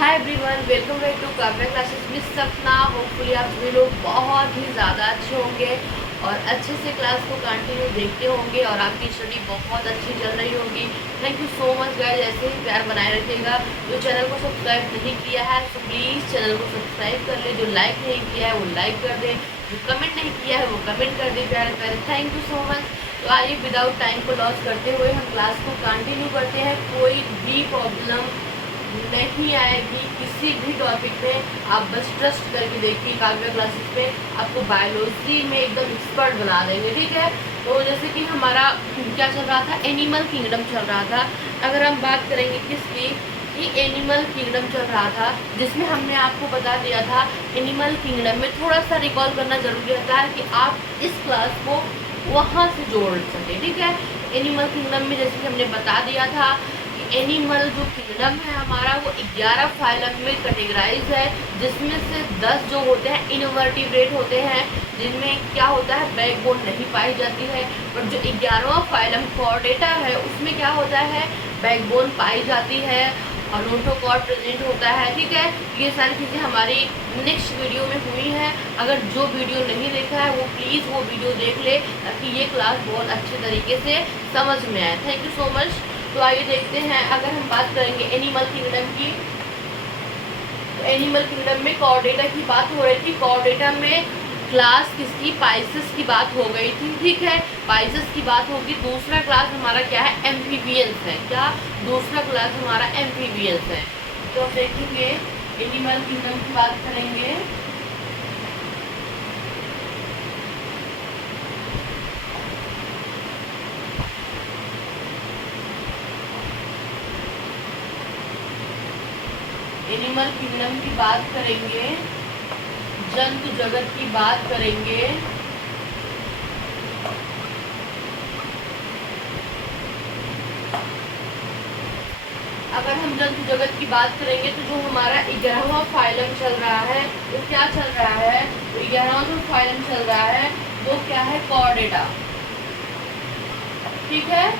Hi everyone, welcome back to Kavya classes Miss Sapna. Hopefully आप सभी लोग बहुत ही ज़्यादा अच्छे होंगे और अच्छे से क्लास को कंटिन्यू देखते होंगे और आपकी स्टडी बहुत अच्छी चल रही होगी। Thank you so much guys, ऐसे ही प्यार बनाए रखिएगा। जो चैनल को सब्सक्राइब नहीं किया है तो प्लीज़ चैनल को सब्सक्राइब कर ले। जो लाइक नहीं किया है वो लाइक कर दे, जो कमेंट नहीं किया है वो कमेंट कर दे प्यारे प्यारे। Thank you so much. तो आइए विदाउट टाइम को लॉस करते हुए हम क्लास को कंटिन्यू करते हैं। कोई भी प्रॉब्लम नहीं आएगी किसी भी टॉपिक में, आप बस ट्रस्ट करके देखिए। काव्या क्लासेस पे आपको बायोलॉजी में एकदम एक्सपर्ट बना देंगे, ठीक है। तो जैसे कि हमारा क्या चल रहा था, एनिमल किंगडम चल रहा था। अगर हम बात करेंगे किसकी, कि एनिमल किंगडम चल रहा था, जिसमें हमने आपको बता दिया था एनिमल किंगडम में थोड़ा सा रिकॉल करना जरूरी रहता है कि आप इस क्लास को वहाँ से जोड़ सकें, ठीक है। एनिमल किंगडम में जैसे कि हमने बता दिया था, एनिमल जो किंगडम है हमारा वो 11 फाइलम में कैटेगराइज है, जिसमें से 10 जो होते हैं इनवर्टिब्रेट होते हैं, जिनमें क्या होता है बैकबोन नहीं पाई जाती है। पर जो 11वां फाइलम कॉर्डेटा है उसमें क्या होता है बैकबोन पाई जाती है और नोटोकॉर्ड प्रेजेंट होता है, ठीक है। ये सारी चीज़ें हमारी नेक्स्ट वीडियो में हुई हैं। अगर जो वीडियो नहीं देखा है वो प्लीज़ वो वीडियो देख ले, ताकि ये क्लास बहुत अच्छे तरीके से समझ में आए। Thank you so much. तो आइए देखते हैं, अगर हम बात करेंगे एनिमल किंगडम की, तो एनिमल किंगडम में कॉर्डेटा की बात हो रही थी। कॉर्डेटा में क्लास किसकी, पाइसेस की बात हो गई थी, ठीक है। पाइसेस की बात होगी। दूसरा क्लास हमारा क्या है, एम्फीबियंस है। क्या दूसरा क्लास हमारा एम्फीबियंस है। तो हम देखेंगे एनिमल किंगडम की बात करेंगे। एनिमल किंगडम की बात करेंगे, जंतु जगत की बात करेंगे। अगर हम जंतु जगत की बात करेंगे तो जो हमारा 11वां फाइलम चल रहा है वो क्या चल रहा है, तो 11वां जो फाइलम चल रहा है वो क्या है, कॉर्डेटा, ठीक है।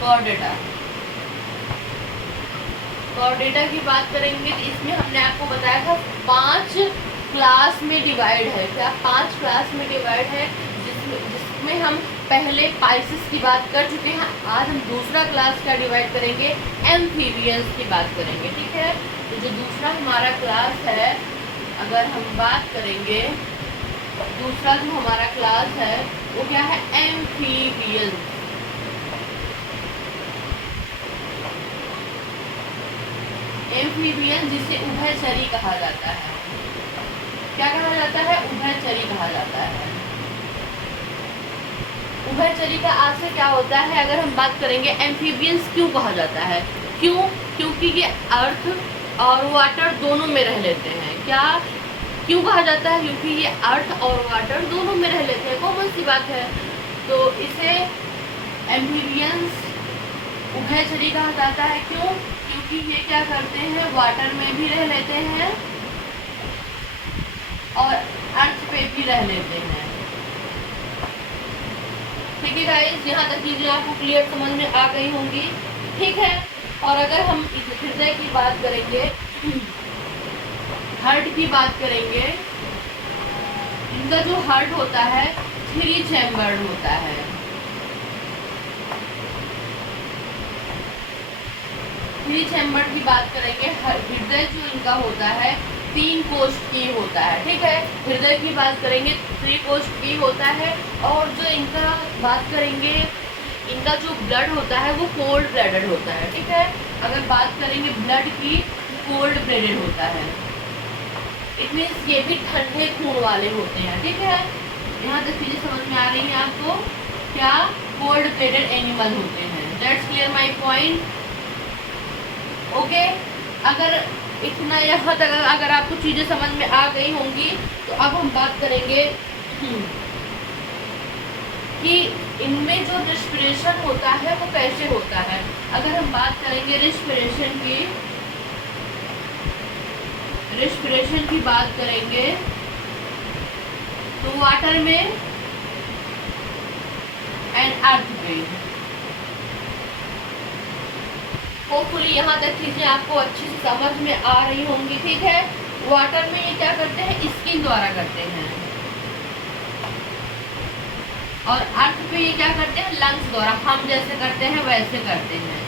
कॉर्डेटा कॉर्डेटा की बात करेंगे तो इसमें हमने आपको बताया था 5 क्लास में डिवाइड है। क्या 5 क्लास में डिवाइड है, जिसमें हम पहले पाइसेस की बात कर चुके हैं। आज हम दूसरा क्लास का डिवाइड करेंगे, एम्फीबियंस की बात करेंगे, ठीक है। तो जो दूसरा हमारा क्लास है, अगर हम बात करेंगे दूसरा जो हमारा क्लास है वो क्या है, एम्फीबियंस। एम्फीबियन जिसे उभयचरी कहा जाता है। क्या कहा जाता है, उभयचरी कहा जाता है। उभयचरी का आशय क्या होता है, अगर हम बात करेंगे एम्फीबियंस क्यों कहा जाता है, क्यों, क्योंकि ये अर्थ और वाटर दोनों में रह लेते हैं। क्या क्यों कहा जाता है, क्योंकि ये अर्थ और वाटर दोनों में रह लेते हैं, कॉमन सी बात है। तो इसे एम्फीबियंस उभयचरी कहा जाता है। क्यों, क्योंकि ये क्या करते हैं, वाटर में भी रह लेते हैं और अर्थ पे भी रह लेते हैं, ठीक है गाइस। यहाँ तक चीजें आपको क्लियर समझ में आ गई होंगी, ठीक है। और अगर हम हृदय की बात करेंगे, हार्ट की बात करेंगे, इनका जो हार्ट होता है 3 चैम्बर्ड होता है। थ्री चैम्बर की बात करेंगे, हृदय जो इनका होता है 3 कोशिकीय होता है, ठीक है। हृदय की बात करेंगे 3 कोशिकीय होता है। और जो इनका बात करेंगे, इनका जो ब्लड होता है वो कोल्ड ब्लडेड होता है, ठीक है। अगर बात करेंगे ब्लड की, कोल्ड ब्लडेड होता है। इट मीन्स ये भी ठंडे खून वाले होते हैं, ठीक है। यहाँ तक चीजें समझ में आ रही हैं आपको, क्या कोल्ड ब्लडेड एनिमल होते हैं। That's clear my point, okay. अगर इतना यहाँ तक अगर आपको चीज़ें समझ में आ गई होंगी, तो अब हम बात करेंगे कि इनमें जो रेस्पिरेशन होता है वो कैसे होता है। अगर हम बात करेंगे रेस्पिरेशन की बात करेंगे, तो वाटर में एंड अर्थ पे होपफुली यहाँ तक चीज़ें आपको अच्छे से समझ में आ रही होंगी। ठीक है, वाटर में ये क्या करते हैं, स्किन द्वारा करते हैं, और अर्थ पे ये क्या करते हैं, लंग्स द्वारा, हम जैसे करते हैं वैसे करते हैं।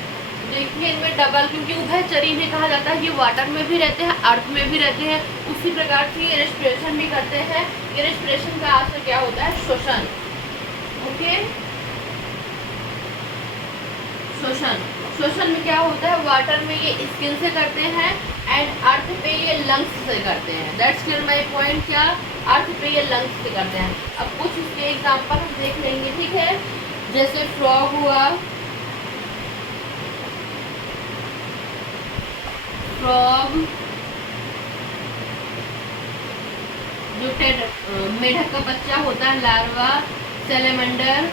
देखिए इनमें डबल, क्योंकि उभयचरी में कहा जाता है कि वाटर में भी रहते हैं, अर्थ में भी रहते हैं, उसी प्रकार से ये रेस्पिरेशन भी करते हैं। ये रेस्पिरेशन का असर क्या होता है, श्वसन। ओके, श्वसन, श्वसन में क्या होता है, वाटर में ये स्किन से करते हैं एंड अर्थ पे ये लंग्स से करते हैं। That's clear my point. क्या, अर्थ पे ये लंग्स से करते हैं। अब कुछ इसके एग्जांपल हम देख लेंगे। ठीक है, जैसे फ्रॉग हुआ, फ्रॉग जो मेढक का बच्चा होता है, लार्वा, सैलेमंडर,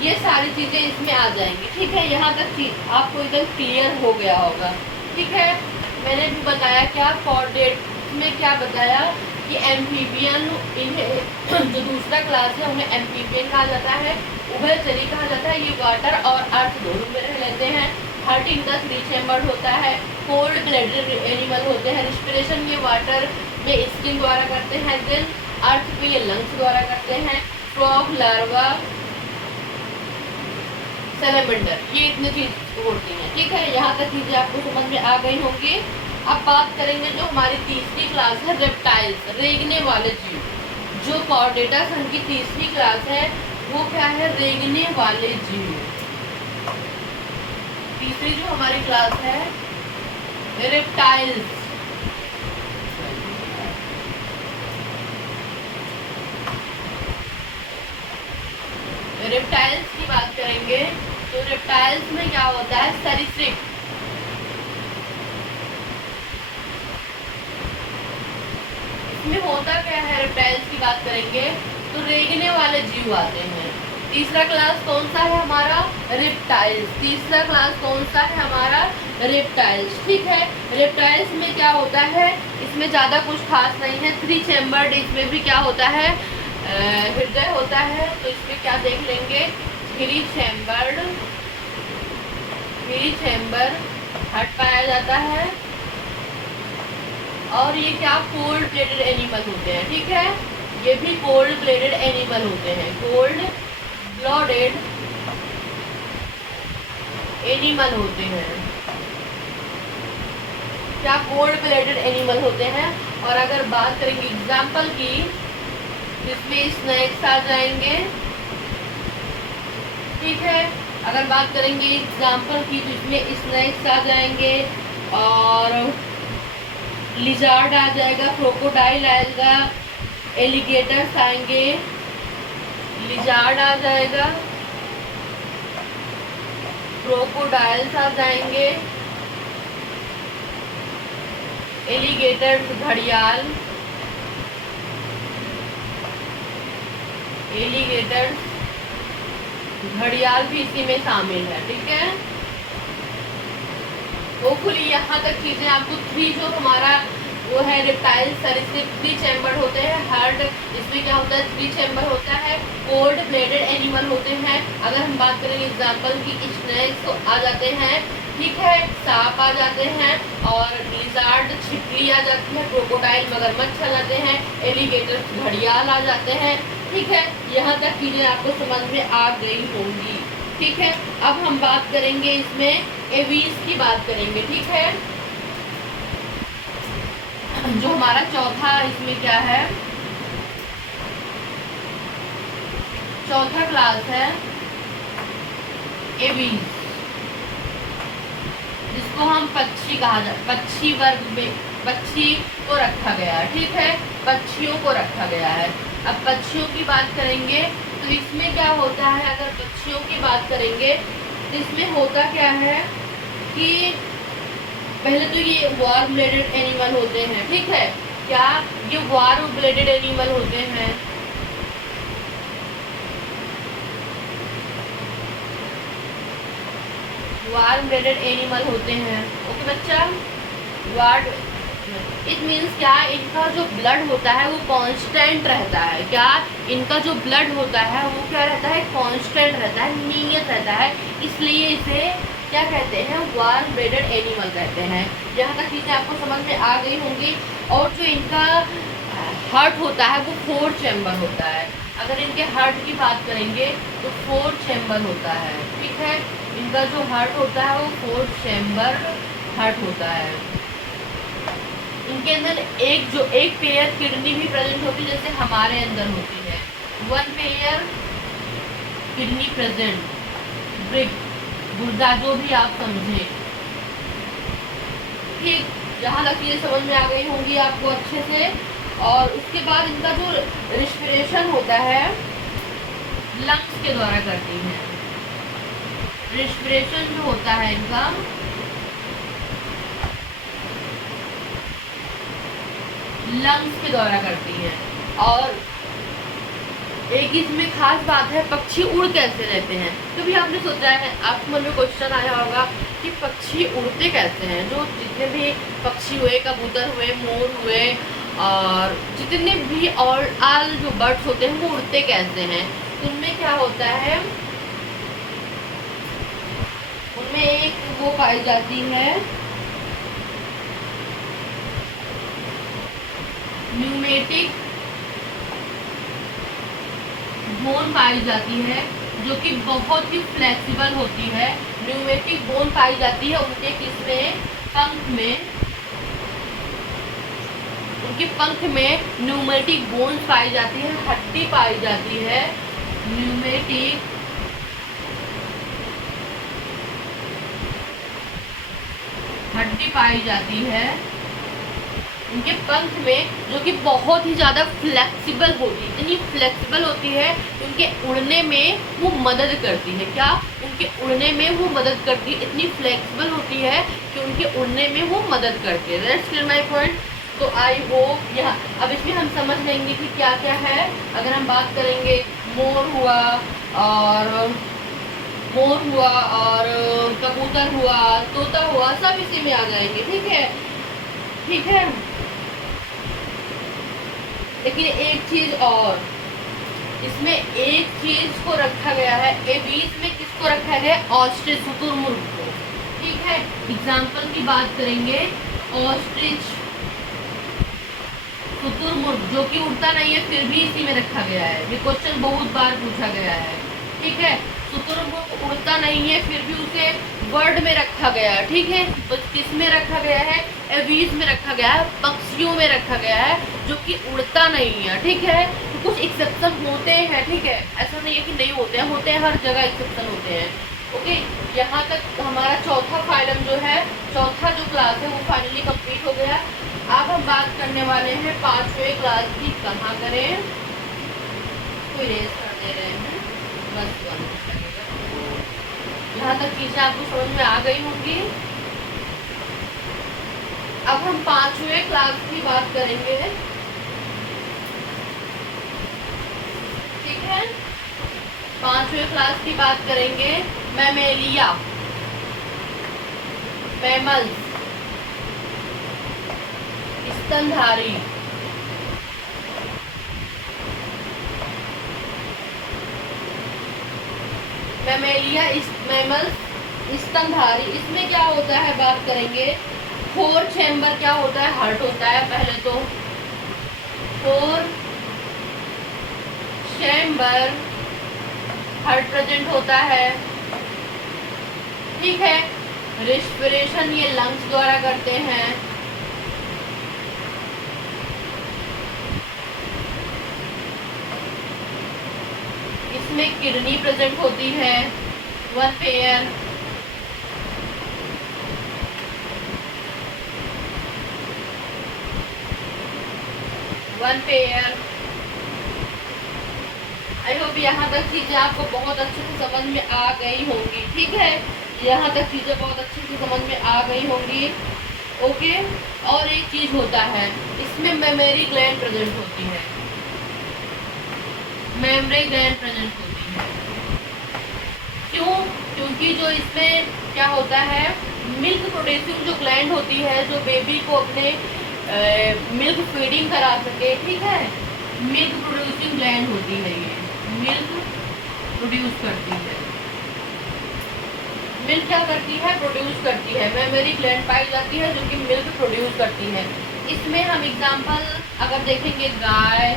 ये सारी चीजें इसमें आ जाएंगी। ठीक है, यहाँ तक आपको एकदम क्लियर हो गया होगा। ठीक है, मैंने भी बताया क्या कॉर्डेट में क्या बताया कि एम्फीबियन, इन्हें जो दूसरा क्लास है उन्हें एम्फीबियन कहा जाता है, उभयचरी कहा जाता है। ये वाटर और अर्थ दोनों में रह लेते हैं। हार्ट इनका 3 चैम्बर्ड होता है। कोल्ड ब्लडेड एनिमल होते हैं। रिस्पिरेशन ये वाटर में स्किन द्वारा करते हैं, देन अर्थ पे ये लंग्स द्वारा करते हैं। फ्रॉग, लार्वा, सैलेमंडर, ये इतनी चीज होती हैं। ठीक है, यहाँ तक चीजें आपको समझ में आ गई होंगी। अब बात करेंगे जो हमारी तीसरी क्लास है, रेप्टाइल्स, रेंगने वाले जीव। जो कॉर्डेटा संघ की तीसरी क्लास है वो क्या है, रेंगने वाले जीव। तीसरी जो हमारी क्लास है रेप्टाइल्स। रेप्टाइल्स की बात करेंगे तो रेप्टाइल्स में क्या होता है, सरीसृप। इसमें होता क्या है, रेप्टाइल्स की बात करेंगे तो रेंगने वाले जीव आते हैं। तीसरा क्लास कौन सा है हमारा, रेप्टाइल्स। तीसरा क्लास कौन सा है हमारा, रेप्टाइल्स। ठीक है, रेप्टाइल्स में क्या होता है, इसमें ज़्यादा कुछ खास नहीं है। 3 चैम्बर्ड, इसमें भी क्या होता है, हृदय होता है। तो इसमें क्या देख लेंगे, 3 चैम्बर्ड, 3 चैम्बर हार्ट पाया जाता है। और ये क्या, कोल्ड ब्लडेड एनिमल होते हैं। ठीक है, ये भी कोल्ड ब्लडेड एनिमल होते हैं, कोल्ड ब्लडेड एनिमल होते हैं। क्या, कोल्ड ब्लडेड एनिमल होते हैं। और अगर बात करेंगे एग्जाम्पल की, जिसमें स्नेक्स आ जाएंगे। ठीक है, अगर बात करेंगे एग्जाम्पल की तो इसमें स्नेक्स आ जाएंगे और लिजार्ड आ जाएगा, क्रोकोडाइल आएगा, एलिगेटर्स आएंगे, लिजार्ड आ जाएगा, क्रोकोडाइल्स आ जाएंगे, एलिगेटर्स, घड़ियाल, एलिगेटर्स, घड़ियाल भी इसी में शामिल है। ठीक है, होपफुली यहाँ तक चीजें आपको 3 जो हमारा वो है रेप्टाइल, सरीसृप 3 चैम्बर होते हैं। हार्ट, इसमें क्या होता है, 3 चैम्बर होता है। कोल्ड ब्लडेड एनिमल होते हैं। अगर हम बात करेंगे एग्जाम्पल की, स्नेक्स तो आ जाते हैं। ठीक है, सांप आ जाते हैं, और लिजार्ड, छिपकली आ जाती है, क्रोकोडाइल, मगरमच्छ आ जाते हैं, एलिगेटर, घड़ियाल आ जाते हैं। ठीक है, यहाँ तक चीजें आपको समझ में आ गई होंगी। ठीक है, अब हम बात करेंगे इसमें एवीज की बात करेंगे। ठीक है, जो हमारा चौथा इसमें क्या है, चौथा क्लास है एवीज, जिसको हम पक्षी कहा जाता, पक्षी वर्ग में पक्षी को रखा गया है। ठीक है, पक्षियों को रखा गया है। अब पक्षियों की बात करेंगे तो इसमें क्या होता है, अगर पक्षियों की बात करेंगे तो इसमें होता क्या है कि पहले तो ये वार्म ब्लडेड एनिमल होते हैं। ठीक है, क्या ये वार्म ब्लडेड एनिमल होते हैं। वार्म ब्लडेड एनिमल होते हैं। ओके बच्चा, इट मीन्स क्या, इनका जो ब्लड होता है वो कांस्टेंट रहता है। क्या, इनका जो ब्लड होता है वो क्या रहता है, कांस्टेंट रहता है, नियत रहता है। इसलिए इसे क्या कहते हैं, वार्म ब्लडेड एनिमल कहते हैं। यहाँ तक चीज़ें आपको समझ में आ गई होंगी। और जो इनका हार्ट होता है वो 4 चैम्बर होता है। अगर इनके हार्ट की बात करेंगे तो 4 चैम्बर होता है। ठीक है, इनका जो हार्ट होता है वो 4 चैम्बर हार्ट होता है। इनके अंदर एक पेयर किडनी भी प्रेजेंट होती है, जैसे हमारे अंदर होती है। 1 पेयर किडनी प्रेजेंट, ब्रिक, गुर्दा, जो भी आप समझे। ठीक, जहाँ तक ये समझ में आ गई होंगी आपको अच्छे से। और उसके बाद इनका जो रिस्पिरेशन होता है लंग्स के द्वारा करती है। रिस्पिरेशन जो होता है इनका लंग्स के द्वारा करती है। और एक इसमें खास बात है, पक्षी उड़ कैसे रहते हैं। तो भी आपने सोचा है, आपके मन में क्वेश्चन आया होगा कि पक्षी उड़ते कैसे हैं। जो जितने भी पक्षी हुए, कबूतर हुए, मोर हुए, और जितने भी और आल जो बर्ड्स होते हैं वो उड़ते कैसे हैं। उनमें क्या होता है, उनमें एक वो पाई जाती है न्यूमेटिक बोन पाई जाती है, जो कि बहुत ही फ्लेक्सिबल होती है। न्यूमेटिक बोन पाई जाती है उनके किसमें, पंख में। उनके पंख में न्यूमेटिक बोन्स पाई जाती है, हड्डी पाई जाती है, न्यूमेटिक हड्डी पाई जाती है उनके पंख में, जो कि बहुत ही ज़्यादा फ्लेक्सिबल होती है। इतनी फ्लेक्सिबल होती है उनके उड़ने में वो मदद करती है। क्या, उनके उड़ने में वो मदद करती है। इतनी फ्लेक्सिबल होती है कि उनके उड़ने में वो मदद करती है। That's clear my point. तो आई होप यहाँ अब इसमें हम समझ लेंगे कि क्या क्या है। अगर हम बात करेंगे, मोर हुआ और कबूतर हुआ, तोता हुआ, सब इसी में आ जाएंगे। ठीक है, ठीक है। लेकिन एक चीज और, इसमें एक चीज को रखा गया है, बीच में किसको रखा गया है, ऑस्ट्रिच, शुतुरमुर्ग को। ठीक है, एग्जाम्पल की बात करेंगे, ऑस्ट्रिच, शुतुरमुर्ग, जो कि उड़ता नहीं है फिर भी इसी में रखा गया है। ये क्वेश्चन बहुत बार पूछा गया है। ठीक है, शुतुरमुर्ग उड़ता नहीं है फिर भी उसे वर्ड में रखा गया है। ठीक है, तो किस में रखा गया है, एवीज में रखा गया है, पक्षियों में रखा गया है, जो कि उड़ता नहीं है। ठीक है, तो कुछ एक्सेप्शन होते हैं। ठीक है, ऐसा नहीं है कि नहीं होते हैं, हर जगह एक्सेप्शन होते हैं। ओके, यहाँ तक हमारा चौथा फाइलम जो है, चौथा जो क्लास है वो फाइनली कंप्लीट हो गया। अब हम बात करने वाले हैं 5वें क्लास की। कहाँ करें, कोई रेस कर दे रहे हैं, बस यहाँ तक चीजें आपको समझ में आ गई होंगी। अब हम 5वें क्लास की बात करेंगे। ठीक है, 5वें क्लास की बात करेंगे। मैमेलिया, मैमल्स, स्तनधारी, मैमेलिया, मैमल्स, स्तनधारी। इसमें क्या होता है बात करेंगे। 4 चैम्बर क्या होता है, हार्ट होता है। पहले तो 4 चैम्बर हार्ट प्रेजेंट होता है। ठीक है, रेस्पिरेशन ये लंग्स द्वारा करते हैं। इसमें किडनी प्रेजेंट होती है, 1 पेयर। आई होप यहाँ तक चीजें आपको बहुत अच्छे से समझ में आ गई होंगी। ठीक है, यहाँ तक चीजें बहुत अच्छे से समझ में आ गई होंगी। ओके, और एक चीज होता है, इसमें मेमोरी ग्लैंड प्रेजेंट होती है, मेमोरी ग्लैंड प्रेजेंट होती है। क्यों? क्योंकि जो इसमें क्या होता है, मिल्क प्रोड्यूसिंग जो ग्लैंड होती है, जो बेबी को अपने मिल्क फीडिंग करा सके, ठीक है। मिल्क प्रोड्यूसिंग ग्लैंड होती है ये, मिल्क प्रोड्यूस करती है। मिल्क क्या करती है? प्रोड्यूस करती है। मेमोरी ग्लैंड पाई जाती है जो कि मिल्क प्रोड्यूस करती है। इसमें हम एग्जांपल अगर देखेंगे, गाय,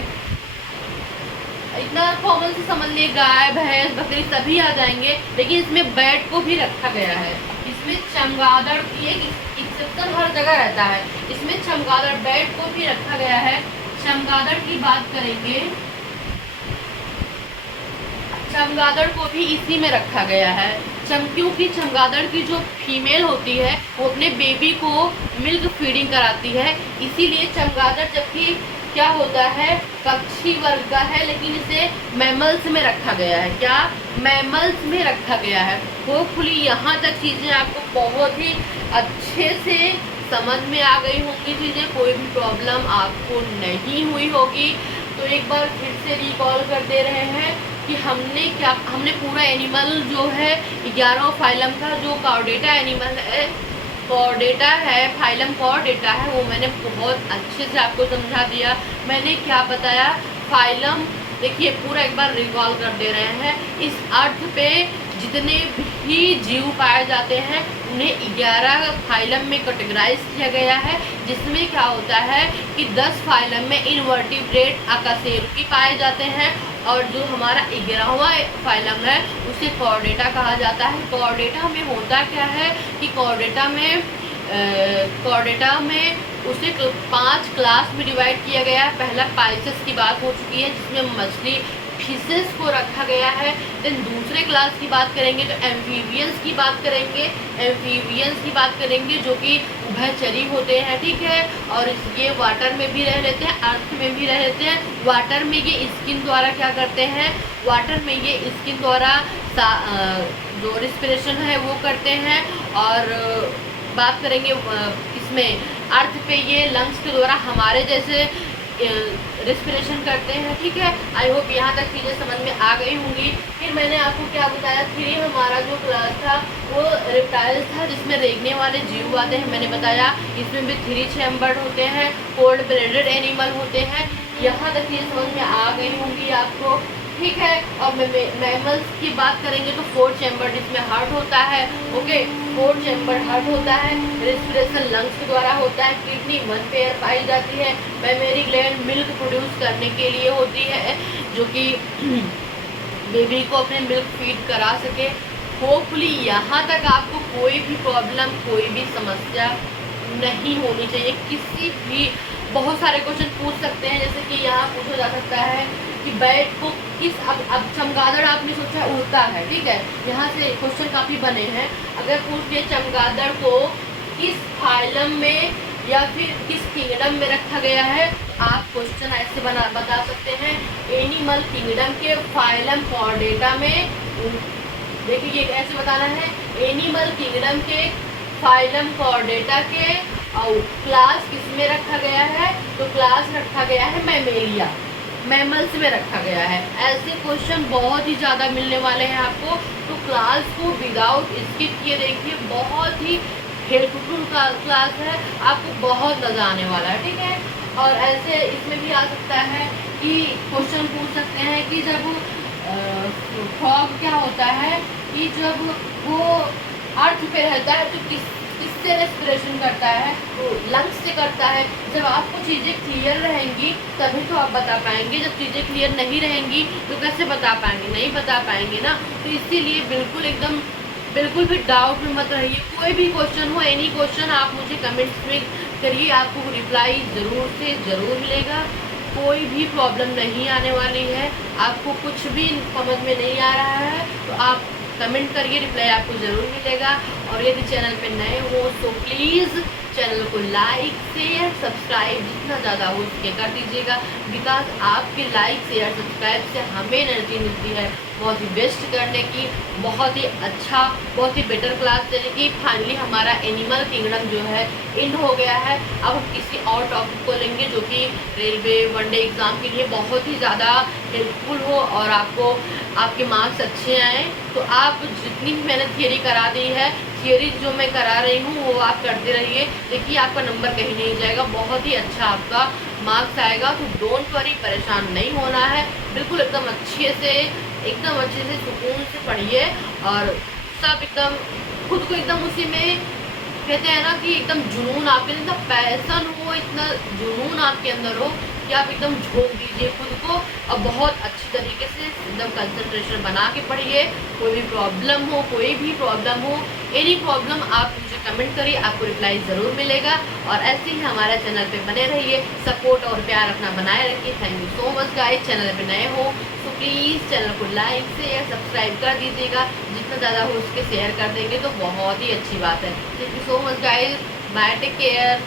इतना कॉमन से समझ लिए, गाय, भैंस, बकरी सभी आ जाएंगे, लेकिन इसमें बैट को भी रखा गया है। इसमें चमगादड़ की एक एक्सेप्शन हर जगह रहता है, इसमें चमगादड़, बैट को भी रखा गया है। चमगादड़ की बात करेंगे, चमगादड़ को भी इसी में रखा गया है। क्योंकि चमगादड़ की जो फीमेल होती है वो अपने बेबी को मिल्क फीडिंग कराती है, इसीलिए चमगादड़, जबकि क्या होता है, पक्षी वर्ग का है, लेकिन इसे मैमल्स में रखा गया है। क्या? मैमल्स में रखा गया है। होपफुली यहाँ तक चीज़ें आपको बहुत ही अच्छे से समझ में आ गई होंगी चीज़ें, कोई भी प्रॉब्लम आपको नहीं हुई होगी। तो एक बार फिर से रिकॉल कर दे रहे हैं कि हमने पूरा एनिमल जो है 11 फाइलम का जो कॉर्डेटा एनिमल है, कॉर्डेटा है, फाइलम कॉर्डेटा है, वो मैंने बहुत अच्छे से आपको समझा दिया। मैंने क्या बताया? फाइलम, देखिए पूरा एक बार रिकॉल कर दे रहे हैं। इस अर्थ पे जितने भी जीव पाए जाते हैं उन्हें 11 फाइलम में कैटेगराइज किया गया है, जिसमें क्या होता है कि 10 फाइलम में इनवर्टिब्रेट अकशेरुकी पाए जाते हैं, और जो हमारा 11वां फाइलम है उसे कॉर्डेटा कहा जाता है। कॉर्डेटा में होता क्या है कि कॉर्डेटा में उसे 5 क्लास में डिवाइड किया गया है। पहला पाइसेस की बात हो चुकी है, जिसमें मछली, फिशेस को रखा गया है। देन दूसरे क्लास की बात करेंगे तो एम्फीबियंस की बात करेंगे, जो कि उभयचरी होते हैं, ठीक है। और ये वाटर में भी रह लेते हैं, अर्थ में भी रह लेते हैं। वाटर में ये स्किन द्वारा क्या करते हैं, वाटर में ये स्किन द्वारा जो रिस्पिरेशन है वो करते हैं। और बात करेंगे इसमें अर्थ पे ये लंग्स के द्वारा हमारे जैसे रेस्पिरेशन करते हैं, ठीक है। आई होप यहाँ तक चीज़ें समझ में आ गई होंगी। फिर मैंने आपको क्या बताया, 3 हमारा जो क्लास था वो रेप्टाइल्स था, जिसमें रेंगने वाले जीव आते हैं। मैंने बताया इसमें भी 3 चैम्बर्ड होते हैं, कोल्ड ब्लडेड एनिमल होते हैं। यहाँ तक चीज़ें समझ में आ गई होंगी आपको, ठीक है। और मैमल्स की बात करेंगे तो 4 चैम्बर, जिसमें हार्ट होता है, ओके, 4 चैम्बर हार्ट होता है। रेस्पिरेशन लंग्स के द्वारा होता है। किडनी 1 पेयर पाई जाती है। मेमोरी ग्लैंड मिल्क प्रोड्यूस करने के लिए होती है, जो कि बेबी को अपने मिल्क फीड करा सके। होपफुली यहाँ तक आपको कोई भी प्रॉब्लम, कोई भी समस्या नहीं होनी चाहिए। किसी भी, बहुत सारे क्वेश्चन पूछ सकते हैं, जैसे कि यहाँ पूछा जा सकता है कि बैट को किस, अब चमगादड़ आपने सोचा उड़ता है, ठीक है, यहाँ से क्वेश्चन काफ़ी बने हैं। अगर पूछ के चमगादड़ को किस फाइलम में या फिर किस किंगडम में रखा गया है, आप क्वेश्चन ऐसे बता सकते हैं, एनिमल किंगडम के फाइलम कॉर्डेटा में। देखिए ये ऐसे बताना है, एनिमल किंगडम के फाइलम कॉर्डेटा के, और क्लास किस में रखा गया है, तो क्लास रखा गया है मैमेलिया, मैमल्स में रखा गया है। ऐसे क्वेश्चन बहुत ही ज़्यादा मिलने वाले हैं आपको, तो क्लास को विदाउट स्किप किए देखिए, बहुत ही हेल्पफुल क्लास है, आपको बहुत मज़ा आने वाला है, ठीक है। और ऐसे इसमें भी आ सकता है कि क्वेश्चन पूछ सकते हैं कि जब फॉग क्या होता है, कि जब वो अर्थ पे रहता है तो किससे रेस्पिरेशन करता है, तो लंग्स से करता है। जब आपको चीज़ें क्लियर रहेंगी तभी तो आप बता पाएंगे, जब चीज़ें क्लियर नहीं रहेंगी तो कैसे बता पाएंगे, नहीं बता पाएंगे ना। तो इसीलिए बिल्कुल भी डाउट में मत रहिए। कोई भी क्वेश्चन हो, एनी क्वेश्चन, आप मुझे कमेंट्स में करिए, आपको रिप्लाई ज़रूर से ज़रूर मिलेगा। कोई भी प्रॉब्लम नहीं आने वाली है। आपको कुछ भी समझ में नहीं आ रहा है तो आप कमेंट करिए, रिप्लाई आपको ज़रूर मिलेगा। और यदि चैनल पे नए हो तो प्लीज़ चैनल को लाइक, शेयर, सब्सक्राइब जितना ज़्यादा हो सके कर दीजिएगा, बिकॉज आपके लाइक, शेयर, सब्सक्राइब से हमें एनर्जी मिलती है बहुत ही बेस्ट करने की, बहुत ही अच्छा, बहुत ही बेटर क्लास देने की। फाइनली हमारा एनिमल किंगडम जो है एंड हो गया है। अब हम किसी और टॉपिक को लेंगे जो कि रेलवे वनडे एग्ज़ाम के लिए बहुत ही ज़्यादा हेल्पफुल हो और आपको आपके मार्क्स अच्छे आएँ। तो आप जितनी भी मैंने थियरी करा दी है, थियरी जो मैं करा रही हूँ वो आप करते रहिए, देखिए आपका नंबर कहीं नहीं जाएगा, बहुत ही अच्छा आपका मार्क्स आएगा। तो डोंट वरी, परेशान नहीं होना है, बिल्कुल एकदम अच्छे से सुकून से पढ़िए और सब एकदम खुद को एकदम उसी में कहते हैं ना कि एकदम जुनून आपके अंदर, इतना पैशन हो, इतना जुनून आपके अंदर हो कि आप एकदम झोंक दीजिए खुद को और बहुत अच्छी तरीके से एकदम कंसंट्रेशन बना के पढ़िए। कोई भी प्रॉब्लम हो, एनी प्रॉब्लम आप मुझे कमेंट करिए, आपको रिप्लाई ज़रूर मिलेगा। और ऐसे ही हमारे चैनल पे बने रहिए, सपोर्ट और प्यार अपना बनाए रखिए। Thank you so much guys. Channel पे नए हो तो प्लीज़ चैनल को लाइक शेयर सब्सक्राइब कर दीजिएगा, जितना ज़्यादा हो उसके शेयर कर देंगे तो बहुत ही अच्छी बात है। Thank you so much guys, bye, take care.